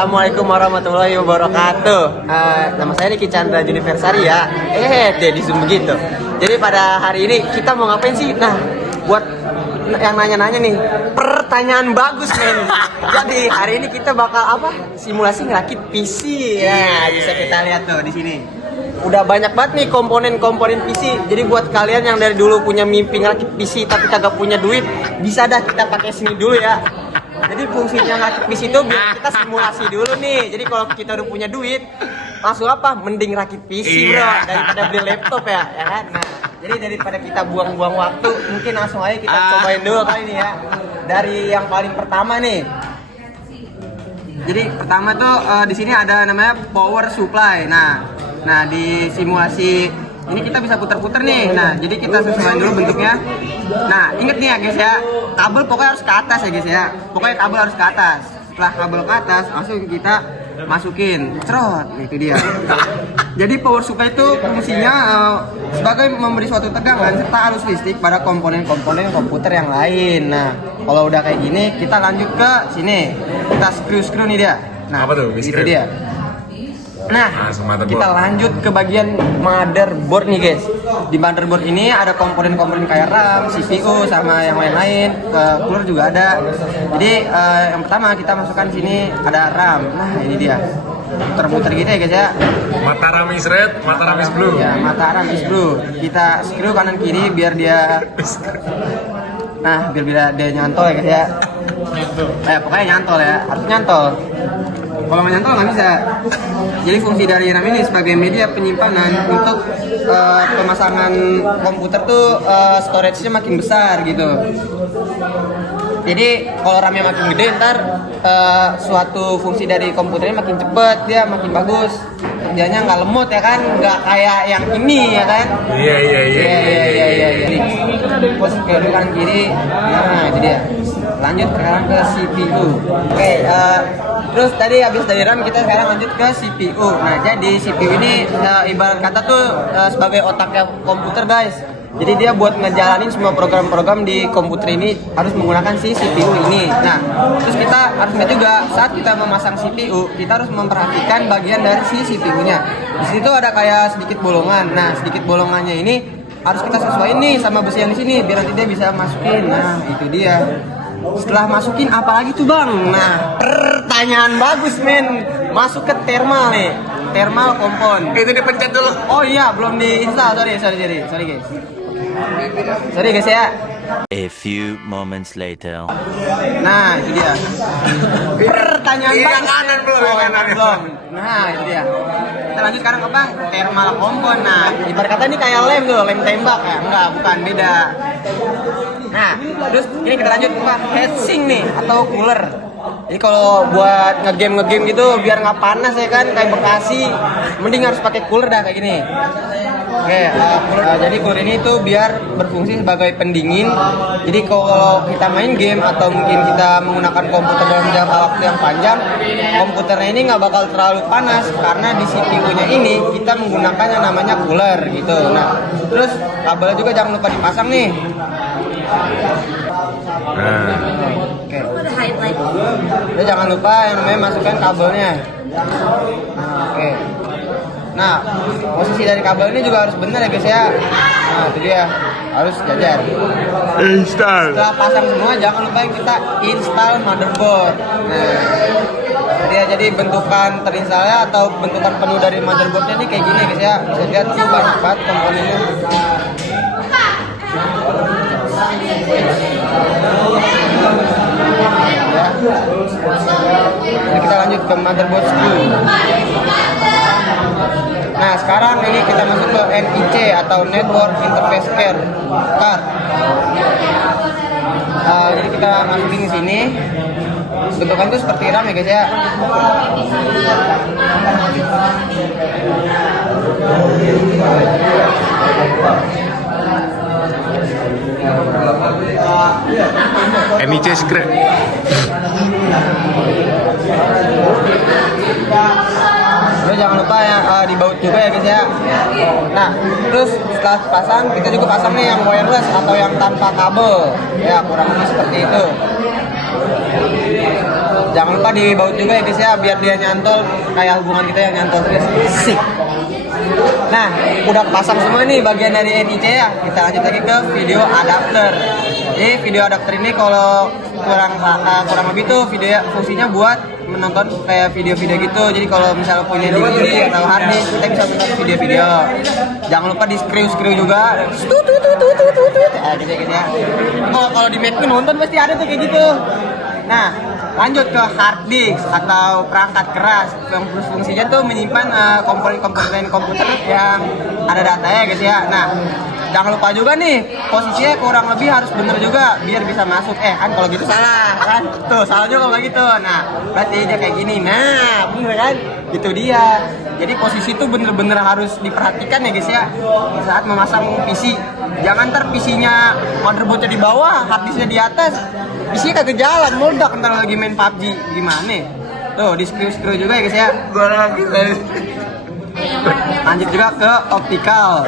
Assalamualaikum warahmatullahi wabarakatuh. Nama saya Niki Chandra Juniversari ya. Di Zoom begitu. Jadi pada hari ini kita mau ngapain sih? Nah, buat yang nanya-nanya nih, pertanyaan bagus men. Jadi hari ini kita bakal apa? Simulasi ngerakit PC. Ya, bisa kita lihat tuh di sini. Udah banyak banget nih komponen-komponen PC. Jadi buat kalian yang dari dulu punya mimpi ngerakit PC tapi kagak punya duit, bisa dah kita pakai sini dulu ya. Jadi fungsinya ngerakit PC itu biar kita simulasi dulu nih. Jadi kalau kita udah punya duit, langsung apa? Mending rakit PC bro, daripada beli laptop ya kan? Nah, jadi daripada kita buang-buang waktu, mungkin langsung aja kita cobain dulu kali ini ya. Dari yang paling pertama nih. Jadi pertama tuh di sini ada namanya power supply. Nah di simulasi ini kita bisa putar-putar nih. Nah jadi kita sesuaiin dulu bentuknya. Nah inget nih ya guys ya, kabel pokoknya harus ke atas ya guys ya. Pokoknya kabel harus ke atas. Setelah kabel ke atas, langsung kita masukin. Cerot, itu dia. Jadi power supply itu fungsinya sebagai memberi suatu tegangan serta arus listrik pada komponen-komponen komputer yang lain. Nah kalau udah kayak gini, kita lanjut ke sini. Kita screw nih dia. Nah apa tuh? itu dia. Nah, kita lanjut ke bagian motherboard nih guys. Di motherboard ini ada komponen-komponen kayak RAM, CPU sama yang lain-lain. Cooler juga ada. Jadi yang pertama kita masukkan sini ada RAM. Nah, ini dia. Muter-muter gitu ya guys ya. Mata RAM is red, mata RAM is blue. Ya, mata RAM is blue. Kita screw kanan kiri biar dia biar dia nyantol ya guys ya. Pokoknya nyantol ya, harus nyantol. Kalau nggak nyantol nggak bisa. Jadi fungsi dari RAM ini sebagai media penyimpanan untuk pemasangan komputer tuh storage-nya makin besar gitu. Jadi kalau RAM-nya makin gede ntar suatu fungsi dari komputernya makin cepet, dia makin bagus. Kerjanya nggak lemot ya kan, nggak kayak yang ini ya kan. Iya. Terus ke kanan kiri, nah itu dia. Lanjut sekarang ke CPU. Oke, terus tadi habis dari RAM kita sekarang lanjut ke CPU. Nah jadi CPU ini ibarat kata tuh sebagai otaknya komputer guys. Jadi dia buat ngejalanin semua program-program di komputer ini harus menggunakan si CPU ini. Nah, terus kita harus ingat juga saat kita memasang CPU, kita harus memperhatikan bagian dari si CPU-nya. Di situ ada kayak sedikit bolongan. Nah, sedikit bolongannya ini harus kita sesuaiin nih sama besi yang di sini biar nanti dia bisa masukin. Nah, itu dia. Setelah masukin apa lagi tuh bang? Nah, pertanyaan bagus men. Masuk ke thermal nih, thermal kompon. Itu dipencet dulu. Oh iya, belum diinstal. Sorry guys. Sorry guys ya. A few moments later. Nah, itu dia. Pertanyaan yang kanan belum. Nah, itu dia. Kita lanjut sekarang apa? Thermal kompon. Nah, ibarat kata ini kayak lem tuh, lem tembak ya? Enggak, bukan, beda. Nah, terus ini kita lanjut apa? Heatsink nih atau cooler. Jadi kalau buat ngegame gitu biar nggak panas ya kan kayak Bekasi, mending harus pakai cooler dah kayak gini. Oke, jadi cooler ini tuh biar berfungsi sebagai pendingin. Jadi kalau kita main game atau mungkin kita menggunakan komputer dalam jangka waktu yang panjang, komputernya ini nggak bakal terlalu panas karena di CPU-nya ini kita menggunakan yang namanya cooler gitu. Nah, terus kabelnya juga jangan lupa dipasang nih. Oke. Jadi jangan lupa yang namanya masukkan kabelnya. Oke. Nah, posisi dari kabel ini juga harus benar ya guys ya. Nah, itu dia. Harus jajar. Install. Setelah pasang semua, jangan lupa kita install motherboard. Nah, jadi bentukan terinstalnya atau bentukan penuh dari motherboardnya ini kayak gini guys ya. Bisa lihat tuh banyak banget komponennya. Jadi kita lanjut ke motherboard screw. Nah sekarang ini kita masuk ke NIC atau Network Interface Card. Jadi kita masukin ke sini. Bentukan itu seperti RAM ya guys ya. NIC secret. Terus jangan lupa ya dibaut juga ya guys ya. Nah, terus setelah pasang kita juga pasang nih yang wireless atau yang tanpa kabel. Ya kurang lebih seperti itu. jangan lupa dibaut juga ya guys ya, biar dia nyantol kayak hubungan kita yang nyantol terus. Sik. Nah, udah pasang semua nih bagian dari NIC ya. Kita lanjut lagi ke video adapter. Jadi video adapter ini kalau kurang lebih tuh video fungsinya buat menonton kayak video-video gitu. Jadi kalau misalnya punya DVD atau hard disk, kita bisa menonton video-video. Jangan lupa di screw juga. Gitu ya. Kalau di Mac nonton pasti ada tuh kayak gitu. Nah, lanjut ke hard disk atau perangkat keras yang fungsinya tuh menyimpan komponen-komponen komputer yang ada datanya guys ya. Nah, jangan lupa juga nih posisinya kurang lebih harus bener juga biar bisa masuk. Kan kalau gitu salah kan? Tuh salah juga kalau gitu. Nah, berarti dia kayak gini. Nah, bener kan? Itu dia. Jadi posisi tuh bener-bener harus diperhatikan ya guys ya saat memasang PC. Jangan ntar PC-nya motherboard-nya di bawah, hard disk-nya di atas. PC kagak jalan, meledak ntar lagi main PUBG. Gimana? Tuh, di screw juga ya guys ya. Gua lagi. Lanjut juga ke optical.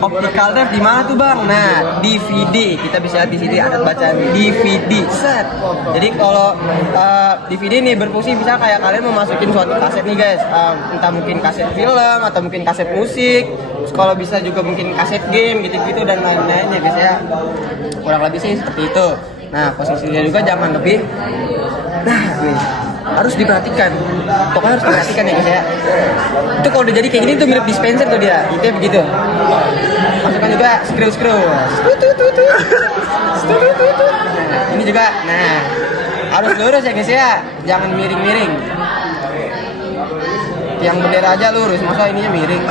Optical drive di mana tuh bang? Nah, DVD. Kita bisa lihat di sini ada bacaan DVD. Set. Jadi kalau DVD ini berfungsi bisa kayak kalian memasukin suatu kaset nih guys. Entah mungkin kaset film atau mungkin kaset musik. Terus kalau bisa juga mungkin kaset game gitu-gitu dan lain-lain ya guys ya. Kurang lebih sih seperti itu. Nah, posisinya juga jangan lebih. Nah, nih harus diperhatikan. Pokoknya harus diperhatikan ya guys ya. Itu kalau udah jadi kayak gini tuh mirip dispenser tuh dia. Itu begitu. Masukkan juga screw. Ini juga. Nah, harus lurus ya guys ya. Jangan miring-miring. Yang bendera aja lurus, masa ininya miring.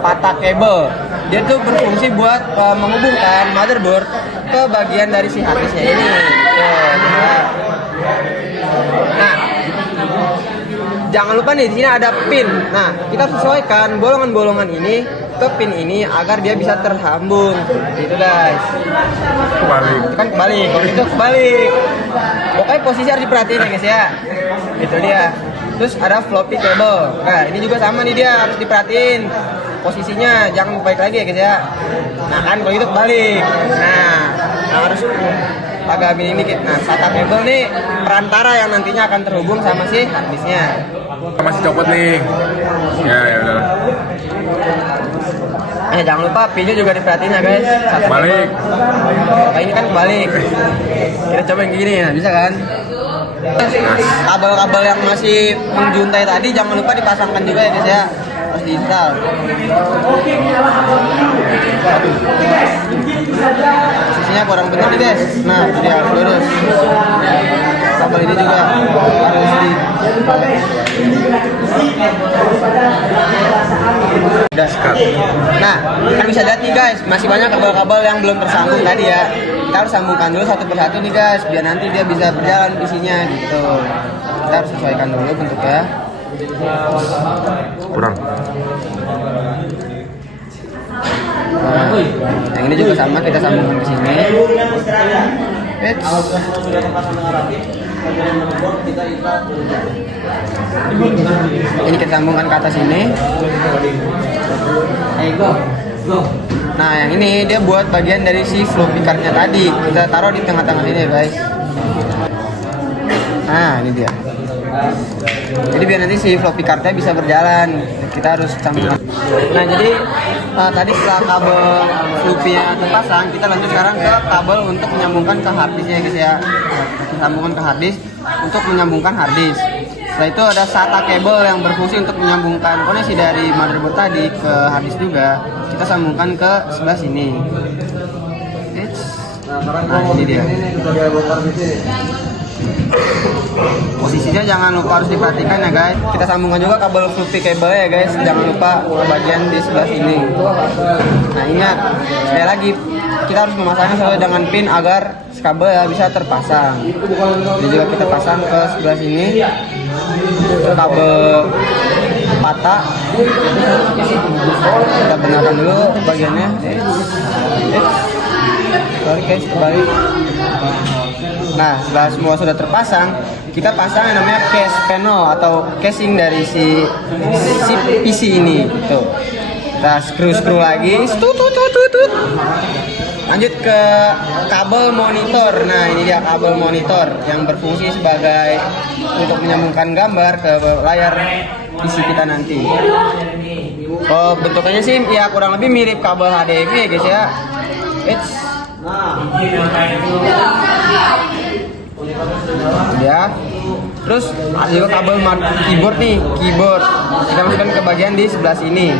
Patah kabel. Dia tuh berfungsi buat menghubungkan motherboard ke bagian dari si hard disknya ini. Nah, jangan lupa nih di sini ada pin. Nah, kita sesuaikan bolongan-bolongan ini ke pin ini agar dia bisa tersambung. Gitu guys. Kebalik. Itu kan kebalik, kalau itu kebalik. Pokoknya posisi harus diperhatiin ya guys ya. Itu dia. Terus ada floppy cable. Nah, ini juga sama nih dia, harus diperhatiin posisinya, jangan balik lagi ya guys ya. Nah kan kalau itu kebalik. Nah harus agak miring dikit. Nah, SATA cable nih perantara yang nantinya akan terhubung sama si hard disknya. Masih copot nih. Ya udah. Jangan lupa pinnya juga diperhatiin ya guys. SATA Balik. Kayak ini kan kebalik. Kita coba yang gini ya, bisa kan? Kabel-kabel yang masih menjuntai tadi jangan lupa dipasangkan juga ya guys ya. Harus diinstal. Posisinya kurang benar nih guys. Nah, dia lurus. Kabel ini juga harus di. Udah. Nah, kan bisa lihat nih guys, masih banyak kabel-kabel yang belum tersambung tadi ya. Kita harus sambungkan dulu satu persatu nih guys, biar nanti dia bisa berjalan isinya gitu. Kita harus sesuaikan dulu bentuknya. Kurang. Nah, yang ini juga sama, kita sambungkan ke sini. Ini kita sambungkan ke atas ini. Nah, yang ini dia buat bagian dari si floppy cardnya tadi. Kita taruh di tengah-tengah ini ya guys. Nah, ini dia. Jadi biar nanti si floppy cardnya bisa berjalan, kita harus sambungkan. Nah, jadi tadi setelah kabel floppy-nya terpasang, kita lanjut sekarang ke kabel untuk menyambungkan ke hard disk ya guys ya. Kita sambungkan ke hard disk untuk menyambungkan hard disk. Setelah itu ada SATA cable yang berfungsi untuk menyambungkan koneksi dari motherboard tadi ke hard disk juga. Kita sambungkan ke sebelah sini. Nah, ini dia. Posisinya jangan lupa harus diperhatikan ya guys. Kita sambungkan juga kabel floppy cable ya guys. Jangan lupa ke bagian di sebelah sini. Nah, ingat sekali lagi kita harus memasangnya sesuai dengan pin agar kabel ya bisa terpasang. Jadi juga kita pasang ke sebelah sini. Kabel patah. Kita benarkan dulu bagiannya. Sorry guys, kembali. Nah, setelah semua sudah terpasang, kita pasang yang namanya case panel atau casing dari si PC ini. Tuh, kita screw lagi. Lanjut ke kabel monitor. Nah, ini dia kabel monitor yang berfungsi sebagai untuk menyambungkan gambar ke layar PC kita nanti. Oh, bentukannya sih ya kurang lebih mirip kabel HDMI ya guys ya. Ya. Terus ada juga kabel keyboard nih, keyboard. Kita masukkan ke bagian di sebelah sini.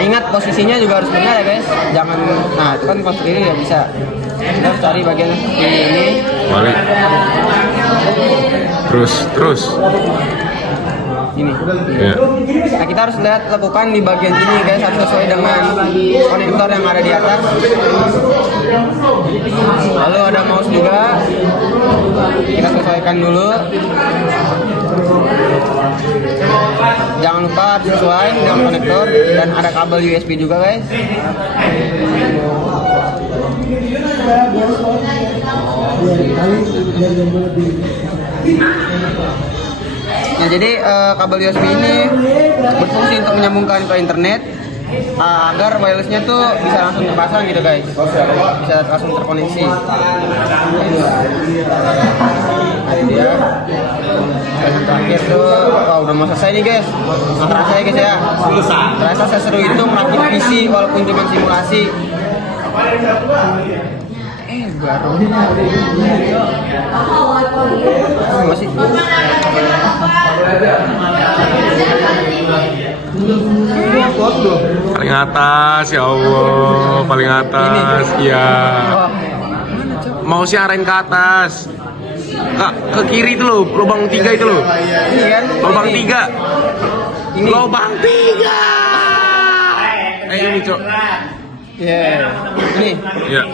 Ingat posisinya juga harus benar ya guys. Jangan, nah itu kan pas kiri ya bisa. Kita harus cari bagian ini. Balik. Terus. Ini. Ya. Nah kita harus lakukan di bagian sini guys, harus sesuai dengan konektor yang ada di atas. Lalu ada mouse juga, kita sesuaikan dulu. Jangan lupa sesuai dengan konektor, dan ada kabel USB juga guys. Nah jadi kabel USB ini berfungsi untuk menyambungkan ke internet agar wirelessnya tuh bisa langsung terpasang gitu guys, bisa langsung terkoneksi. Nah ini dia yang terakhir tuh, wah udah mau selesai nih guys. Nggak terasa ya guys ya, terasa seseru itu merakit PC walaupun cuma simulasi. Baru masih Paling atas ya Allah, paling atas. Iya. Mau sih arahin ke atas. Kak, ke kiri itu loh, lubang 3 itu loh. Ini kan? Lubang 3. Ini. Lubang 3. Ini, Cok. Iya. Ini. Iya.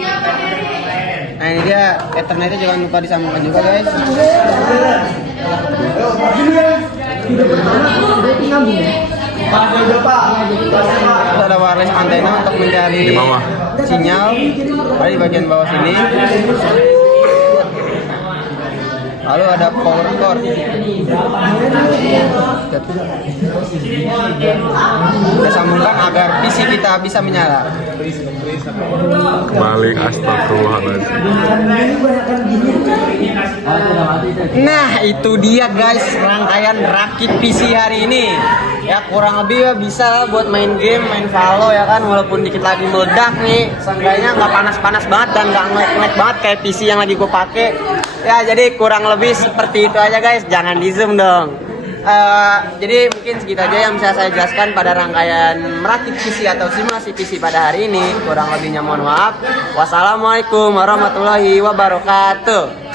Nah ini dia Ethernetnya, jangan lupa disambungkan juga guys. Terus ada wireless antena untuk mencari Di bawah. sinyal. Ada di bagian bawah sini. Lalu ada power cord. Kita sambungkan agar PC kita bisa menyala. Kembali astagfirullahaladzim. Nah itu dia guys rangkaian rakit PC hari ini. Ya kurang lebih ya bisa lah buat main game, main Valo ya kan, walaupun dikit lagi meledak nih. Seenggaknya nggak panas-panas banget dan nggak ngelek-ngelek banget kayak PC yang lagi gue pakai. Ya jadi kurang lebih seperti itu aja guys, jangan di zoom dong. Jadi mungkin segitu aja yang bisa saya jelaskan pada rangkaian merakit PC atau simulasi PC pada hari ini. Kurang lebihnya mohon maaf. Wassalamualaikum warahmatullahi wabarakatuh.